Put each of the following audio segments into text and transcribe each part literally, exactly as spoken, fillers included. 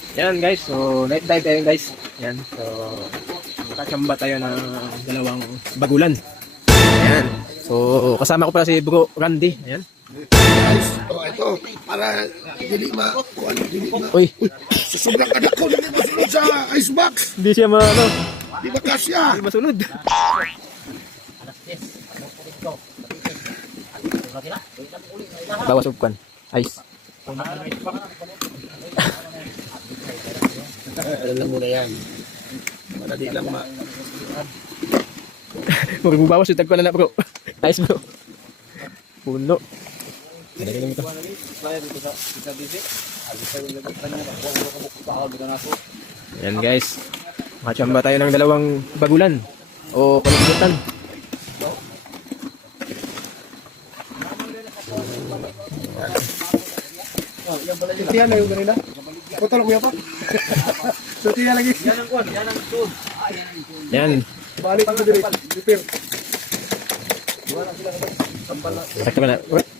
Yan guys, so night dive tayo guys. Yan, so kakachamba tayo ng dalawang bagulan. Yan, so kasama ko pala si Bro Randy. Yan. Guys, oh, ito, para dili ma, kung ano, dili ma. Uy, Sa sobrang anak ko, dili masunod sa icebox. hindi siya ma ano, Di ba kasya? hindi masunod. Bawas upkan. Ice. Alam mo na yan. Madali lang ma. Huwag mo bawas yung tagkuan na na bro. Ice bro. Puno. Madali lang ito. Yan guys. Makachamba tayo ng dalawang bagulan. O palibutan. Sutihan na yung ganila. Putol mo yan pa. Sutihan lagi. Yan. Balik ang dili. Repair. Sakta ba na?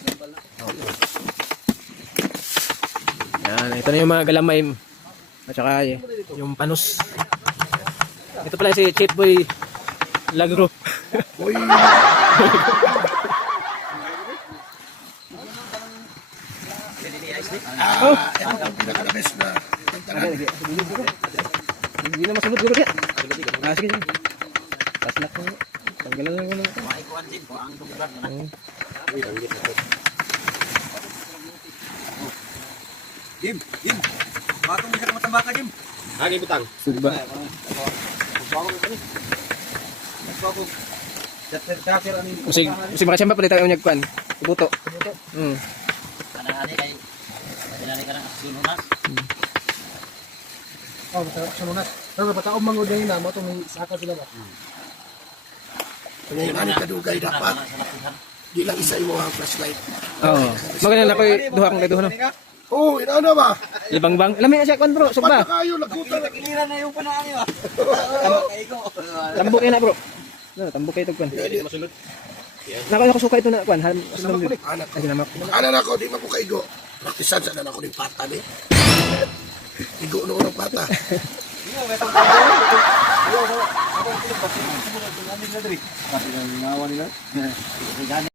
Yan. Ito na yung mga galamay. At saka yung panos. Ito pala si Chip Boy Lagro. Uy. Ah, ito ang pinaka-best na tantanan. Hindi na masunod dito kaya. Ah, sige sige. Taslak ko. Tanggalan lang ko. Maikuan din po ang dugulan na. Jim, Jim. Batong bisa matamba ka, Jim. Hagi butang. Sugba. Musig, musig makachamba pa tayo nyag kwan. Ibuto. Hmm. Kadang-kadang kay kadang-kadang ka ng sununas. Oh, masarap sa lunas. Pero pataong manguday na mo, may saka sila ba? Kaya yung kadugay dapat. Di lang isa yung mga flashlight. Oo. Maganda na ko duha kong duha no. Oo, oh, ina na ba? Libang bang. Lamin na siya kwan bro, sugba. Pagka kayo, lagutan. Kiliran na yung panaan niyo. Tama kay ko. Tambok kayo na bro. No, tambok kayo to kwan. Nako ako suka ito na kwan. Sunod dito. Anak ko. Ay namak. Anak ako, di man ko kaigo. Praktisan sa anak ko ng pata ni. Igo na ko ng pata. Iyo, may tawag. Iyo, ako ako pinagpapit. Sumunod ng amin na diri. Pati ng ngawa nila.